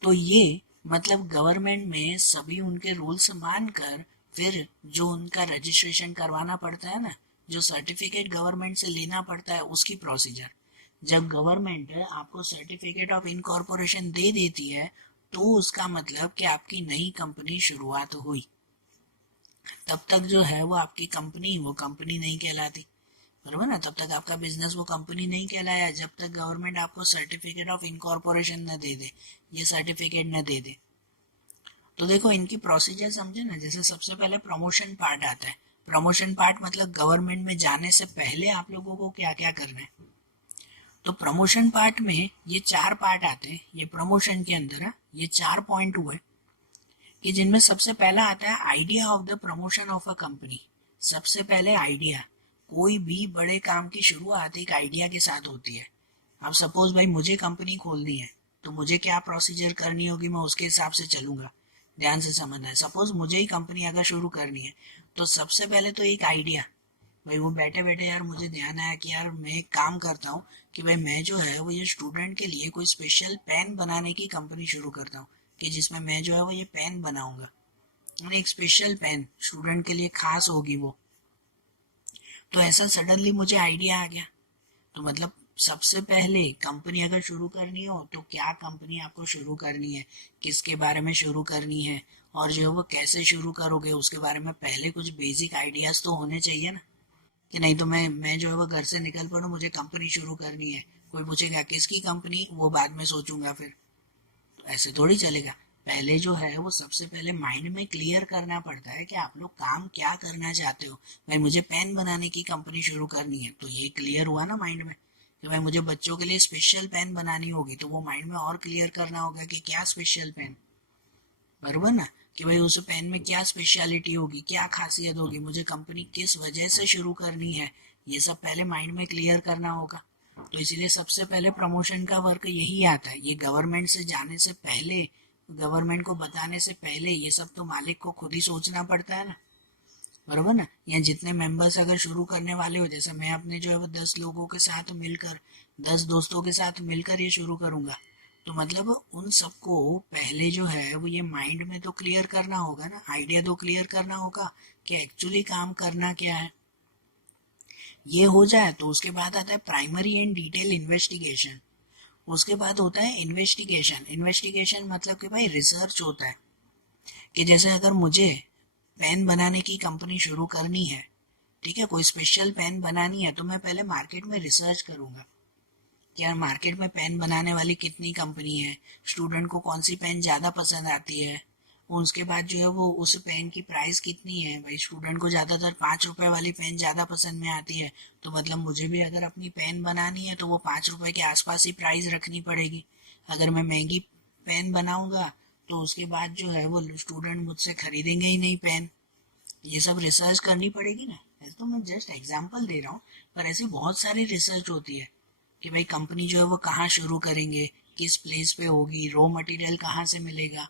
तो ये मतलब गवर्नमेंट में सभी उनके रूल्स मानकर फिर जो उनका रजिस्ट्रेशन करवाना पड़ता है ना, जो सर्टिफिकेट गवर्नमेंट से लेना पड़ता है, उसकी प्रोसीजर। जब गवर्नमेंट आपको सर्टिफिकेट ऑफ इनकॉर्पोरेशन दे देती है तो उसका मतलब कि आपकी नई कंपनी शुरुआत हुई। तब तक जो है वो आपकी कंपनी वो कंपनी नहीं कहलाती, बराबर ना। तब तक आपका बिजनेस वो कंपनी नहीं कहलाया जब तक गवर्नमेंट आपको सर्टिफिकेट ऑफ इनकॉर्पोरेशन न दे दे, ये सर्टिफिकेट न दे दे। तो देखो इनकी प्रोसीजर समझे ना। जैसे सबसे पहले प्रमोशन पार्ट आता है। प्रमोशन पार्ट मतलब गवर्नमेंट में जाने से पहले आप लोगों को क्या क्या करना है। तो प्रमोशन पार्ट में ये 4 पार्ट आते हैं। ये प्रमोशन के अंदर है, ये 4 पॉइंट हुए कि जिनमें सबसे पहला आता है idea of the promotion of a company. सबसे पहले आइडिया, कोई भी बड़े काम की शुरुआत एक आइडिया के साथ होती है। अब सपोज भाई मुझे कंपनी खोलनी है तो मुझे क्या प्रोसीजर करनी होगी, मैं उसके हिसाब से चलूंगा। ध्यान से समझना है। सपोज मुझे ही कंपनी अगर शुरू करनी है तो सबसे पहले तो एक आइडिया, भाई वो बैठे बैठे यार मुझे ध्यान आया कि यार मैं एक काम करता हूँ कि भाई मैं जो है वो ये स्टूडेंट के लिए कोई स्पेशल पेन बनाने की कंपनी शुरू करता हूँ कि जिसमें मैं जो है वो ये पेन बनाऊंगा, एक स्पेशल पेन स्टूडेंट के लिए खास होगी वो। तो ऐसा सडनली मुझे आइडिया आ गया। तो मतलब सबसे पहले कंपनी अगर शुरू करनी हो तो क्या कंपनी आपको शुरू करनी है, किसके बारे में शुरू करनी है, और जो है वो कैसे शुरू करोगे उसके बारे में पहले कुछ बेसिक आइडियाज तो होने चाहिए ना। कि नहीं तो मैं जो है वो घर से निकल पड़ूं, मुझे कंपनी शुरू करनी है, कोई पूछेगा किसकी कंपनी, वो बाद में सोचूंगा फिर, तो ऐसे थोड़ी चलेगा। पहले जो है वो सबसे पहले माइंड में क्लियर करना पड़ता है कि आप लोग काम क्या करना चाहते हो। भाई मुझे पेन बनाने की कंपनी शुरू करनी है, तो ये क्लियर हुआ ना माइंड में कि भाई मुझे बच्चों के लिए स्पेशल पेन बनानी होगी, तो वो माइंड में और क्लियर करना होगा कि क्या स्पेशल पेन, बरोबर ना। कि भाई उस पेन में क्या स्पेशलिटी होगी, क्या खासियत होगी, मुझे कंपनी किस वजह से शुरू करनी है, ये सब पहले माइंड में क्लियर करना होगा। तो इसीलिए सबसे पहले प्रमोशन का वर्क यही आता है। ये गवर्नमेंट से जाने से पहले, गवर्नमेंट को बताने से पहले ये सब तो मालिक को खुद ही सोचना पड़ता है ना, बरोबर ना। या जितने मेंबर्स अगर शुरू करने वाले हो, जैसे मैं अपने जो है वो 10 लोगों के साथ मिलकर, 10 दोस्तों के साथ मिलकर ये शुरू करूंगा, तो मतलब उन सबको पहले जो है वो ये माइंड में तो क्लियर करना होगा ना, आइडिया तो क्लियर करना होगा कि एक्चुअली काम करना क्या है। ये हो जाए तो उसके बाद आता है प्राइमरी एंड डिटेल इन्वेस्टिगेशन। उसके बाद होता है इन्वेस्टिगेशन। इन्वेस्टिगेशन मतलब कि भाई रिसर्च होता है कि जैसे अगर मुझे पेन बनाने की कंपनी शुरू करनी है, ठीक है, कोई स्पेशल पेन बनानी है, तो मैं पहले मार्केट में रिसर्च करूंगा कि यार मार्केट में पेन बनाने वाली कितनी कंपनी है, स्टूडेंट को कौन सी पेन ज़्यादा पसंद आती है, उसके बाद जो है वो उस पेन की प्राइस कितनी है। भाई स्टूडेंट को ज़्यादातर 5 रुपए वाली पेन ज़्यादा पसंद में आती है, तो मतलब मुझे भी अगर अपनी पेन बनानी है तो वो 5 रुपए के आसपास ही प्राइस रखनी पड़ेगी। अगर मैं महंगी पेन बनाऊंगा तो उसके बाद जो है वो स्टूडेंट मुझसे खरीदेंगे ही नहीं पेन। ये सब रिसर्च करनी पड़ेगी ना। ऐसे तो मैं जस्ट एग्जांपल दे रहा हूँ, पर ऐसी बहुत सारी रिसर्च होती है कि भाई कंपनी जो है वो कहाँ शुरू करेंगे, किस प्लेस पे होगी, रॉ मटेरियल कहाँ से मिलेगा,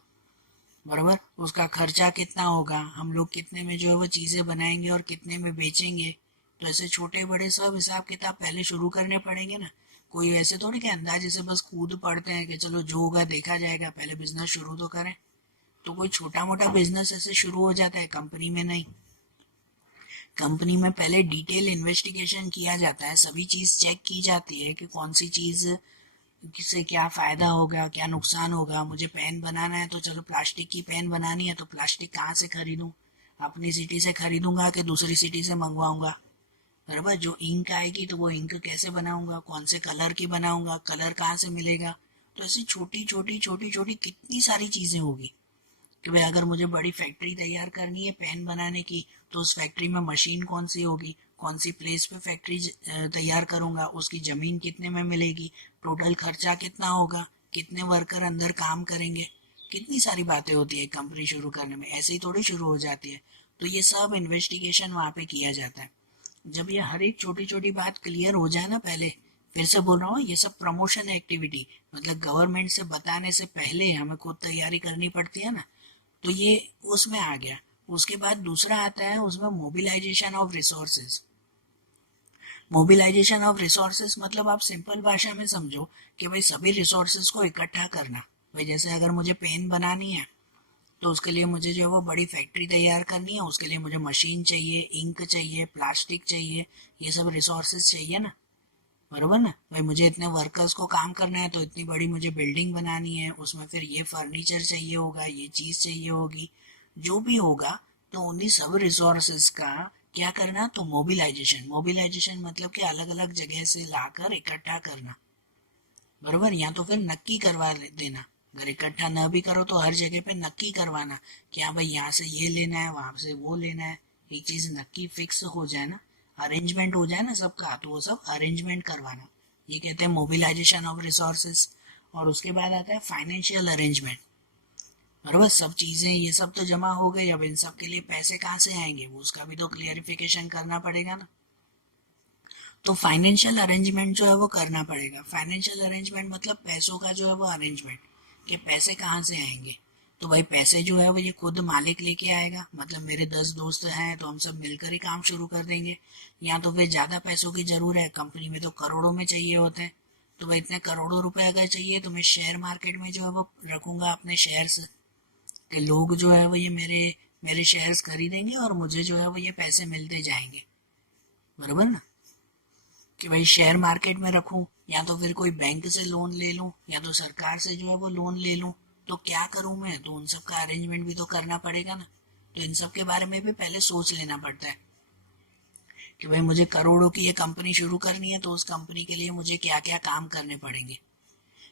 बराबर, उसका खर्चा कितना होगा, हम लोग कितने में जो है वो चीज़ें बनाएंगे और कितने में बेचेंगे। तो ऐसे छोटे बड़े सब हिसाब किताब पहले शुरू करने पड़ेंगे ना। कोई ऐसे थोड़ी कि अंदाजे से बस कूद पड़ते हैं कि चलो जो होगा देखा जाएगा, पहले बिजनेस शुरू तो करें। तो कोई छोटा मोटा बिजनेस ऐसे शुरू हो जाता है, कंपनी में नहीं। कंपनी में पहले डिटेल इन्वेस्टिगेशन किया जाता है, सभी चीज़ चेक की जाती है कि कौन सी चीज़ से क्या फ़ायदा होगा, क्या नुकसान होगा। मुझे पेन बनाना है तो चलो प्लास्टिक की पेन बनानी है, तो प्लास्टिक कहाँ से खरीदूं, अपनी सिटी से खरीदूंगा कि दूसरी सिटी से मंगवाऊंगा, बराबर। जो इंक आएगी तो वो इंक कैसे बनाऊंगा, कौन से कलर की बनाऊंगा, कलर कहाँ से मिलेगा। तो ऐसी छोटी छोटी छोटी छोटी कितनी सारी चीजें होगी कि भाई अगर मुझे बड़ी फैक्ट्री तैयार करनी है पेन बनाने की, तो उस फैक्ट्री में मशीन कौन सी होगी, कौन सी प्लेस पे फैक्ट्री तैयार करूंगा, उसकी जमीन कितने में मिलेगी, टोटल खर्चा कितना होगा, कितने वर्कर अंदर काम करेंगे। कितनी सारी बातें होती है कंपनी शुरू करने में, ऐसे ही थोड़ी शुरू हो जाती है। तो ये सब इन्वेस्टिगेशन वहाँ पे किया जाता है। जब ये हर एक छोटी छोटी बात क्लियर हो जाए ना, पहले फिर से बोल रहा हूँ, ये सब प्रमोशन एक्टिविटी, मतलब गवर्नमेंट से बताने से पहले हमें खुद तैयारी करनी पड़ती है ना, तो ये उसमें आ गया। उसके बाद दूसरा आता है उसमें mobilisation of resources. Mobilisation of resources मतलब आप सिंपल भाषा में समझो कि भाई सभी रिसोर्सेज को इकट्ठा करना। भाई जैसे अगर मुझे पेन बनानी है तो उसके लिए मुझे जो है वो बड़ी फैक्ट्री तैयार करनी है, उसके लिए मुझे मशीन चाहिए, इंक चाहिए, प्लास्टिक चाहिए, ये सब रिसोर्सेज चाहिए ना, बरोबर ना। भाई मुझे इतने वर्कर्स को काम करना है तो इतनी बड़ी मुझे बिल्डिंग बनानी है, उसमें फिर ये फर्नीचर चाहिए होगा, ये चीज़ चाहिए होगी, जो भी होगा। तो उन्हीं सब रिसोर्सेज का क्या करना, तो मोबिलाइजेशन। मोबिलाइजेशन मतलब कि अलग अलग जगह से लाकर इकट्ठा करना, बरोबर। या तो फिर नक्की करवा देना, अगर इकट्ठा न भी करो तो हर जगह पे नक्की करवाना कि हाँ भाई यहाँ से ये लेना है, वहां से वो लेना है, एक चीज नक्की फिक्स हो जाए ना, अरेंजमेंट हो जाए ना सबका, तो वो सब अरेंजमेंट करवाना, ये कहते हैं मोबिलाइजेशन ऑफ रिसोर्सेस। और उसके बाद आता है फाइनेंशियल अरेंजमेंट, बरोबर। सब चीजें ये सब तो जमा हो गई, अब इन सब के लिए पैसे कहाँ से आएंगे, वो उसका भी तो क्लियरिफिकेशन करना पड़ेगा ना। तो फाइनेंशियल अरेंजमेंट जो है वो करना पड़ेगा। फाइनेंशियल अरेंजमेंट मतलब पैसों का जो है वो अरेंजमेंट, कि पैसे कहाँ से आएंगे। तो भाई पैसे जो है वो ये खुद मालिक लेके आएगा, मतलब मेरे 10 दोस्त हैं तो हम सब मिलकर ही काम शुरू कर देंगे। या तो फिर ज़्यादा पैसों की ज़रूरत है, कंपनी में तो करोड़ों में चाहिए होते हैं, तो भाई इतने करोड़ों रुपए अगर चाहिए तो मैं शेयर मार्केट में जो है वो रखूंगा अपने शेयर्स, कि लोग जो है वो ये मेरे मेरे शेयर्स खरीदेंगे और मुझे जो है वो ये पैसे मिलते जाएंगे, बरोबर ना। कि भाई शेयर मार्केट में रखूं, या तो फिर कोई बैंक से लोन ले लूं, या तो सरकार से जो है वो लोन ले लूं। तो क्या करूं मैं, तो उन सब का अरेंजमेंट भी तो करना पड़ेगा ना। तो इन सब के बारे में भी पहले सोच लेना पड़ता है कि भाई मुझे करोड़ों की ये कंपनी शुरू करनी है, तो उस कंपनी के लिए मुझे क्या क्या काम करने पड़ेंगे।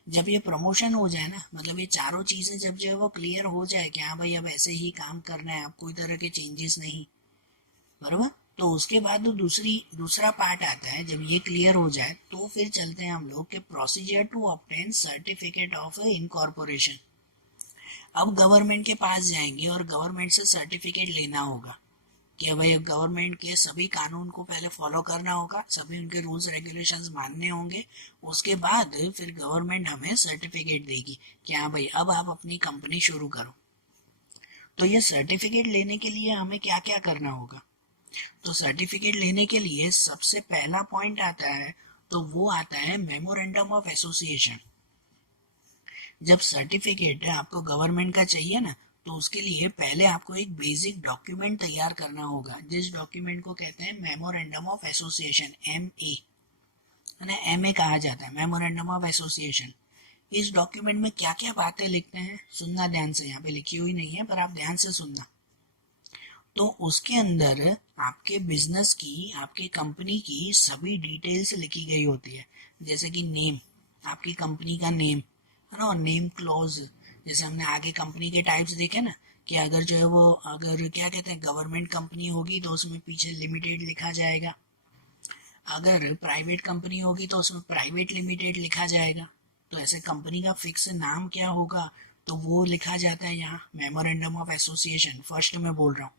जब ये प्रमोशन हो जाए ना, मतलब ये चारों चीजें जब जो है वो क्लियर हो जाए कि हाँ भाई अब ऐसे ही काम करना है, अब कोई तरह के चेंजेस नहीं, बरोबर। तो उसके बाद तो दूसरा पार्ट आता है, जब ये क्लियर हो जाए तो फिर चलते हैं हम लोग के procedure to obtain certificate of incorporation. अब गवर्नमेंट के पास जाएंगे और गवर्नमेंट से सर्टिफिकेट लेना होगा कि भाई अब गवर्नमेंट के सभी कानून को पहले फॉलो करना होगा, सभी उनके रूल्स रेगुलेशंस मानने होंगे। उसके बाद फिर गवर्नमेंट हमें सर्टिफिकेट देगी कि हाँ भाई अब आप अपनी कंपनी शुरू करो। तो ये सर्टिफिकेट लेने के लिए हमें क्या क्या करना होगा, तो सर्टिफिकेट लेने के लिए सबसे पहला पॉइंट आता है, तो वो आता है मेमोरेंडम ऑफ एसोसिएशन। जब सर्टिफिकेट आपको गवर्नमेंट का चाहिए ना, तो उसके लिए पहले आपको एक बेसिक डॉक्यूमेंट तैयार करना होगा, जिस डॉक्यूमेंट को कहते हैं मेमोरेंडम ऑफ एसोसिएशन, MA, है ना, MA कहा जाता है, मेमोरेंडम ऑफ एसोसिएशन। इस डॉक्यूमेंट में क्या क्या बातें लिखते हैं, सुनना ध्यान से, यहाँ पे लिखी हुई नहीं है पर आप ध्यान से सुनना। तो उसके अंदर आपके बिजनेस की, आपके कंपनी की सभी डिटेल्स लिखी गई होती है, जैसे कि नेम, आपकी कंपनी का नेम, है ना, और नेम क्लॉज। जैसे हमने आगे कंपनी के टाइप्स देखे ना, कि अगर जो है वो, अगर क्या कहते हैं, गवर्नमेंट कंपनी होगी तो उसमें पीछे लिमिटेड लिखा जाएगा, अगर प्राइवेट कंपनी होगी तो उसमें प्राइवेट लिमिटेड लिखा जाएगा। तो ऐसे कंपनी का फिक्स नाम क्या होगा, तो वो लिखा जाता है यहाँ मेमोरेंडम ऑफ एसोसिएशन, फर्स्ट में बोल रहा हूँ।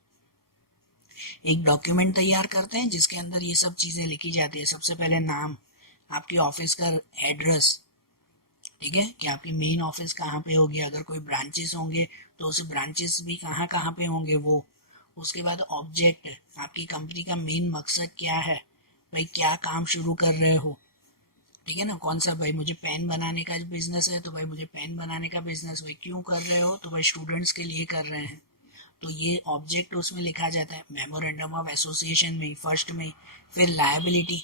एक डॉक्यूमेंट तैयार करते हैं जिसके अंदर ये सब चीज़ें लिखी जाती है। सबसे पहले नाम, आपकी ऑफिस का एड्रेस, ठीक है, कि आपकी मेन ऑफिस कहाँ पे होगी, अगर कोई ब्रांचेस होंगे तो उस ब्रांचेस भी कहाँ कहाँ पे होंगे वो। उसके बाद ऑब्जेक्ट, आपकी कंपनी का मेन मकसद क्या है, भाई क्या काम शुरू कर रहे हो, ठीक है ना, कौन सा, भाई मुझे पेन बनाने का बिजनेस है तो भाई मुझे पेन बनाने का बिजनेस, भाई क्यों कर रहे हो, तो भाई स्टूडेंट्स के लिए कर रहे हैं। तो ये ऑब्जेक्ट उसमें लिखा जाता है मेमोरेंडम ऑफ एसोसिएशन में, फर्स्ट में। फिर लायबिलिटी,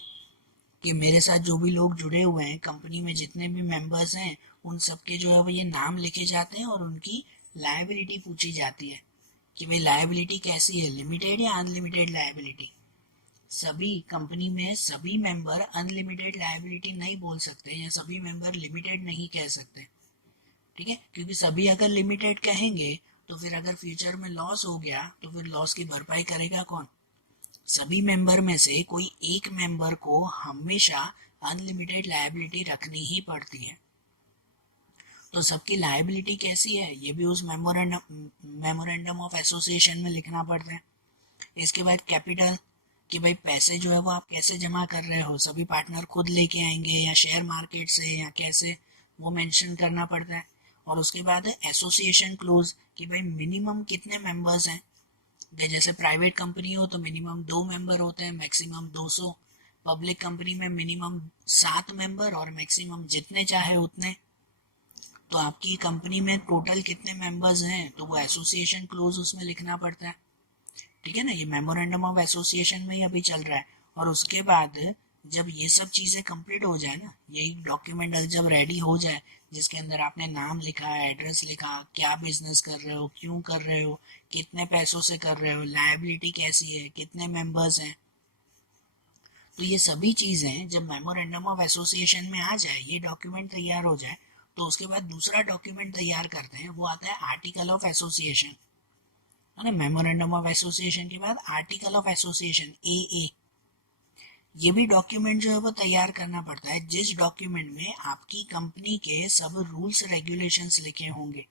कि मेरे साथ जो भी लोग जुड़े हुए हैं, कंपनी में जितने भी मेंबर्स हैं, उन सबके जो है वो ये नाम लिखे जाते हैं और उनकी लायबिलिटी पूछी जाती है कि भाई लायबिलिटी कैसी है, लिमिटेड या अनलिमिटेड लायबिलिटी। सभी कंपनी में सभी मेंबर अनलिमिटेड लायबिलिटी नहीं बोल सकते या सभी मेंबर लिमिटेड नहीं कह सकते, ठीक है, क्योंकि सभी अगर लिमिटेड कहेंगे तो फिर अगर फ्यूचर में लॉस हो गया तो फिर लॉस की भरपाई करेगा कौन? सभी मेंबर में से कोई एक मेंबर को हमेशा अनलिमिटेड लायबिलिटी रखनी ही पड़ती है। तो सबकी लायबिलिटी कैसी है ये भी उस मेमोरेंडम ऑफ एसोसिएशन में लिखना पड़ता है। इसके बाद कैपिटल, कि भाई पैसे जो है वो आप कैसे जमा कर रहे हो, सभी पार्टनर खुद लेके आएंगे या शेयर मार्केट से या कैसे, वो मेंशन करना पड़ता है। और उसके बाद है एसोसिएशन क्लोज, कि भाई मिनिमम कितने मेंबर्स हैं। जैसे प्राइवेट कंपनी हो तो मिनिमम 2 मेंबर होते हैं, मैक्सिमम 200। पब्लिक कंपनी में मिनिमम 7 मेंबर और मैक्सिमम जितने चाहे उतने। तो आपकी कंपनी में टोटल कितने मेंबर्स हैं तो वो एसोसिएशन क्लोज उसमें लिखना पड़ता है, ठीक है ना। ये मेमोरेंडम ऑफ एसोसिएशन में ही अभी चल रहा है। और उसके बाद जब ये सब चीज़ें कंप्लीट हो जाए ना, यही डॉक्यूमेंट जब रेडी हो जाए जिसके अंदर आपने नाम लिखा, एड्रेस लिखा, क्या बिजनेस कर रहे हो, क्यों कर रहे हो, कितने पैसों से कर रहे हो, लायबिलिटी कैसी है, कितने मेंबर्स हैं, तो ये सभी चीज़ें जब मेमोरेंडम ऑफ एसोसिएशन में आ जाए, ये डॉक्यूमेंट तैयार हो जाए, तो उसके बाद दूसरा डॉक्यूमेंट तैयार करते हैं, वो आता है आर्टिकल ऑफ एसोसिएशन, है ना। मेमोरेंडम ऑफ एसोसिएशन के बाद आर्टिकल ऑफ एसोसिएशन AA, ये भी डॉक्यूमेंट जो है वो तैयार करना पड़ता है, जिस डॉक्यूमेंट में आपकी कंपनी के सब रूल्स रेगुलेशंस लिखे होंगे।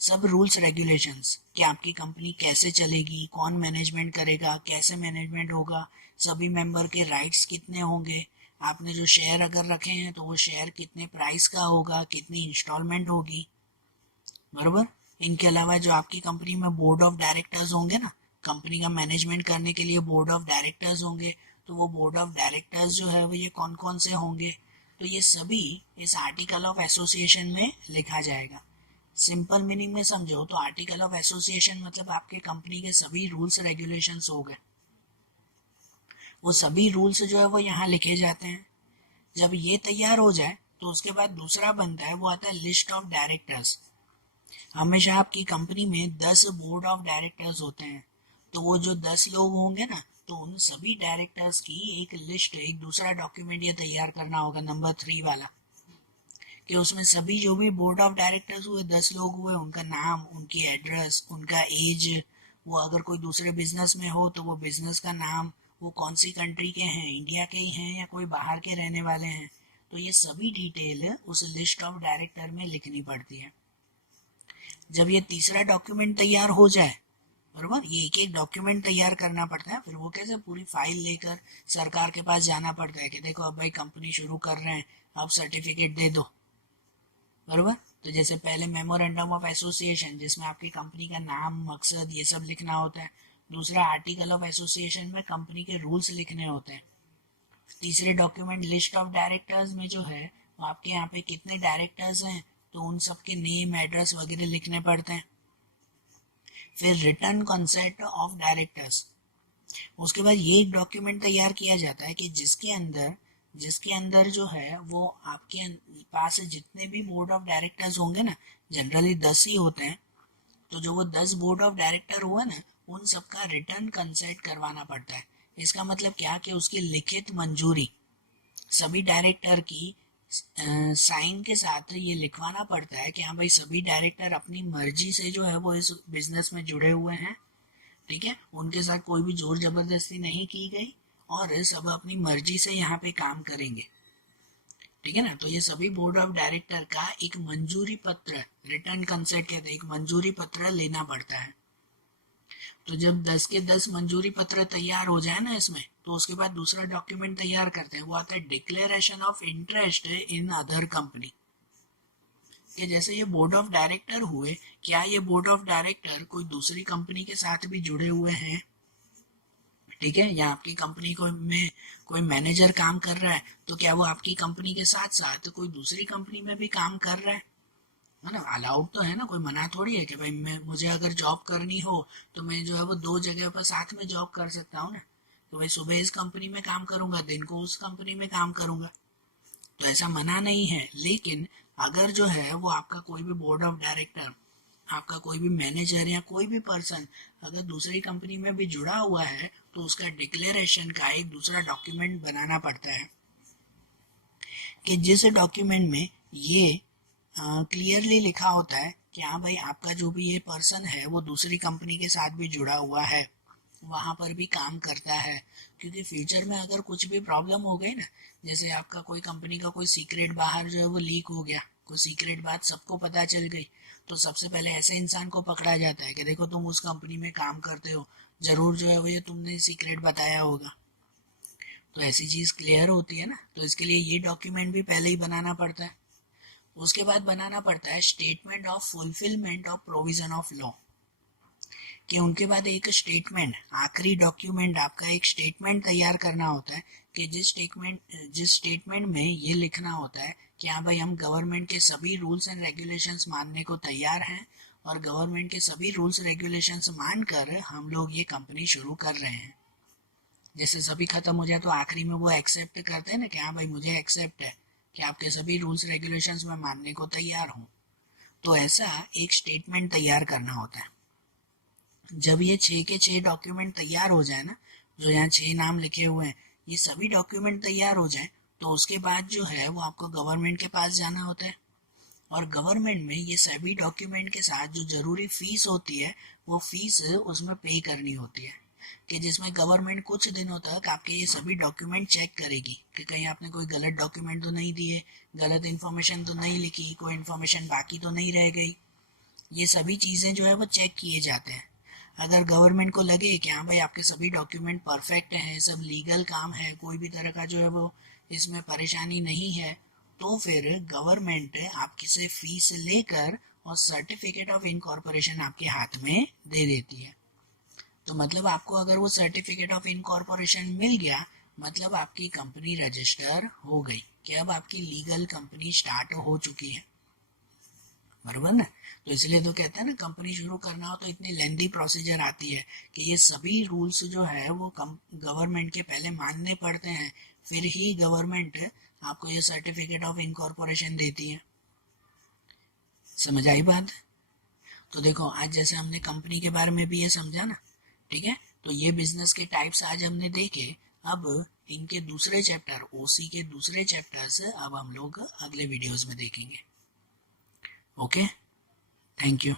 सब रूल्स रेगुलेशंस कि आपकी कंपनी कैसे चलेगी, कौन मैनेजमेंट करेगा, कैसे मैनेजमेंट होगा, सभी मेंबर के राइट्स कितने होंगे, आपने जो शेयर अगर रखे हैं तो वो शेयर कितने प्राइस का होगा, कितनी इंस्टॉलमेंट होगी, बराबर। इनके अलावा जो आपकी कंपनी में बोर्ड ऑफ डायरेक्टर्स होंगे ना, कंपनी का मैनेजमेंट करने के लिए बोर्ड ऑफ डायरेक्टर्स होंगे, तो वो बोर्ड ऑफ डायरेक्टर्स जो है वो ये कौन कौन से होंगे, तो ये सभी इस आर्टिकल ऑफ एसोसिएशन में लिखा जाएगा। सिंपल मीनिंग में समझो तो आर्टिकल ऑफ एसोसिएशन मतलब आपके कंपनी के सभी रूल्स रेगुलेशंस हो गए, वो सभी रूल्स जो है वो यहाँ लिखे जाते हैं। जब ये तैयार हो जाए तो उसके बाद दूसरा बनता है, वो आता है लिस्ट ऑफ डायरेक्टर्स। हमेशा आपकी कंपनी में 10 बोर्ड ऑफ डायरेक्टर्स होते हैं, तो वो जो 10 लोग होंगे ना, तो उन सभी डायरेक्टर्स की एक लिस्ट, एक दूसरा डॉक्यूमेंट ये तैयार करना होगा, नंबर 3 वाला, कि उसमें सभी जो भी बोर्ड ऑफ डायरेक्टर्स हुए, 10 लोग हुए, उनका नाम, उनकी एड्रेस, उनका एज, वो अगर कोई दूसरे बिजनेस में हो तो वो बिजनेस का नाम, वो कौन सी कंट्री के हैं, इंडिया के ही हैं या कोई बाहर के रहने वाले हैं, तो ये सभी डिटेल उस लिस्ट ऑफ डायरेक्टर में लिखनी पड़ती है। जब ये तीसरा डॉक्यूमेंट तैयार हो जाए, बराबर, ये एक एक डॉक्यूमेंट तैयार करना पड़ता है, फिर वो कैसे पूरी फाइल लेकर सरकार के पास जाना पड़ता है कि देखो अब भाई कंपनी शुरू कर रहे हैं, अब सर्टिफिकेट दे दो, बराबर। तो जैसे पहले मेमोरेंडम ऑफ एसोसिएशन जिसमें आपकी कंपनी का नाम, मकसद, ये सब लिखना होता है। दूसरा आर्टिकल ऑफ एसोसिएशन में कंपनी के रूल्स लिखने होते हैं। तीसरे डॉक्यूमेंट लिस्ट ऑफ डायरेक्टर्स में जो है वो आपके यहाँ पे कितने डायरेक्टर्स हैं तो उन सब के नेम, एड्रेस वगैरह लिखने पड़ते हैं। फिर रिटर्न कंसेंट ऑफ डायरेक्टर्स, उसके बाद ये एक डॉक्यूमेंट तैयार किया जाता है कि जिसके अंदर जो है वो आपके पास जितने भी बोर्ड ऑफ डायरेक्टर्स होंगे ना, जनरली 10 ही होते हैं, तो जो वो 10 बोर्ड ऑफ डायरेक्टर हुआ ना, उन सबका रिटर्न कंसेंट करवाना पड़ता है। इसका मतलब क्या कि उसकी लिखित मंजूरी सभी डायरेक्टर की साइन के साथ ये लिखवाना पड़ता है कि हाँ भाई सभी डायरेक्टर अपनी मर्जी से जो है वो इस बिजनेस में जुड़े हुए हैं, ठीक है, उनके साथ कोई भी जोर जबरदस्ती नहीं की गई और सब अपनी मर्जी से यहाँ पे काम करेंगे, ठीक है ना। तो ये सभी बोर्ड ऑफ डायरेक्टर का एक मंजूरी पत्र, रिटर्न कंसेंट कहते हैं, एक मंजूरी पत्र लेना पड़ता है। तो जब 10 के 10 मंजूरी पत्र तैयार हो जाए ना इसमें, तो उसके बाद दूसरा डॉक्यूमेंट तैयार करते हैं, वो आता है declaration of interest in other company, कि जैसे ये बोर्ड ऑफ डायरेक्टर हुए, क्या ये बोर्ड ऑफ डायरेक्टर कोई दूसरी कंपनी के साथ भी जुड़े हुए हैं, ठीक है, या आपकी कंपनी को में कोई मैनेजर काम कर रहा है तो क्या वो आपकी कंपनी के साथ साथ कोई दूसरी कंपनी में भी काम कर रहा है ना। अलाउड तो है ना, कोई मना थोड़ी है कि भाई मैं, मुझे अगर जॉब करनी हो तो मैं जो है वो 2 जगह पर साथ में जॉब कर सकता हूँ ना, तो भाई सुबह इस कंपनी में काम करूंगा, दिन को उस कंपनी में काम करूंगा, तो ऐसा मना नहीं है। लेकिन अगर जो है वो आपका कोई भी बोर्ड ऑफ डायरेक्टर आपका कोई भी मैनेजर या कोई भी पर्सन अगर दूसरी कंपनी में भी जुड़ा हुआ है तो उसका डिक्लेरेशन का एक दूसरा डॉक्यूमेंट बनाना पड़ता है कि जिस डॉक्यूमेंट में ये क्लियरली लिखा होता है कि हाँ भाई आपका जो भी ये पर्सन है वो दूसरी कंपनी के साथ भी जुड़ा हुआ है, वहाँ पर भी काम करता है। क्योंकि फ्यूचर में अगर कुछ भी प्रॉब्लम हो गई ना, जैसे आपका कोई कंपनी का कोई सीक्रेट बाहर जो है वो लीक हो गया, कोई सीक्रेट बात सबको पता चल गई, तो सबसे पहले ऐसे इंसान को पकड़ा जाता है कि देखो तुम उस कंपनी में काम करते हो, जरूर जो है वो ये तुमने सीक्रेट बताया होगा। तो ऐसी चीज़ क्लियर होती है ना, तो इसके लिए ये डॉक्यूमेंट भी पहले ही बनाना पड़ता है। उसके बाद बनाना पड़ता है statement of fulfilment of provision of law, कि उनके बाद एक स्टेटमेंट, आखिरी डॉक्यूमेंट आपका एक स्टेटमेंट तैयार करना होता है कि जिस स्टेटमेंट में ये लिखना होता है कि हाँ भाई हम गवर्नमेंट के सभी रूल्स एंड रेगुलेशंस मानने को तैयार हैं और गवर्नमेंट के सभी रूल्स रेगुलेशंस मानकर हम लोग ये कंपनी शुरू कर रहे हैं। जैसे सभी खत्म हो जाए तो आखिरी में वो एक्सेप्ट करते हैं ना कि हाँ भाई मुझे एक्सेप्ट है कि आपके सभी रूल्स रेगुलेशंस में मानने को तैयार हूँ। तो ऐसा एक स्टेटमेंट तैयार करना होता है। जब ये 6 के 6 डॉक्यूमेंट तैयार हो जाए ना, जो यहाँ 6 नाम लिखे हुए हैं, ये सभी डॉक्यूमेंट तैयार हो जाए तो उसके बाद जो है वो आपको गवर्नमेंट के पास जाना होता है और गवर्नमेंट में ये सभी डॉक्यूमेंट के साथ जो जरूरी फीस होती है वो फीस उसमें पे करनी होती है, कि जिसमें गवर्नमेंट कुछ दिनों तक आपके ये सभी डॉक्यूमेंट चेक करेगी कि कहीं आपने कोई गलत डॉक्यूमेंट तो नहीं दिए, गलत इन्फॉर्मेशन तो नहीं लिखी, कोई इन्फॉर्मेशन बाकी तो नहीं रह गई। ये सभी चीज़ें जो है वो चेक किए जाते हैं। अगर गवर्नमेंट को लगे कि हाँ भाई आपके सभी डॉक्यूमेंट परफेक्ट हैं, सब लीगल काम है, कोई भी तरह का जो है वो इसमें परेशानी नहीं है, तो फिर गवर्नमेंट आपकी से फीस लेकर और सर्टिफिकेट ऑफ इनकॉर्पोरेशन आपके हाथ में दे देती है। तो मतलब आपको अगर वो सर्टिफिकेट ऑफ इनकॉर्पोरेशन मिल गया, मतलब आपकी कंपनी रजिस्टर हो गई कि अब आपकी लीगल कंपनी स्टार्ट हो चुकी है, बराबर ना। तो इसलिए तो कहते हैं ना कंपनी शुरू करना हो तो इतनी लेंदी प्रोसीजर आती है कि ये सभी रूल्स जो है वो गवर्नमेंट के पहले मानने पड़ते हैं, फिर ही गवर्नमेंट आपको ये सर्टिफिकेट ऑफ इनकॉर्पोरेशन देती है। समझ आई बात? तो देखो आज जैसे हमने कंपनी के बारे में भी ये समझा ना, ठीक है, तो ये बिजनेस के टाइप्स आज हमने देखे। अब इनके दूसरे चैप्टर, ओसी के दूसरे चैप्टर्स अब हम लोग अगले वीडियोस में देखेंगे। Okay, thank you.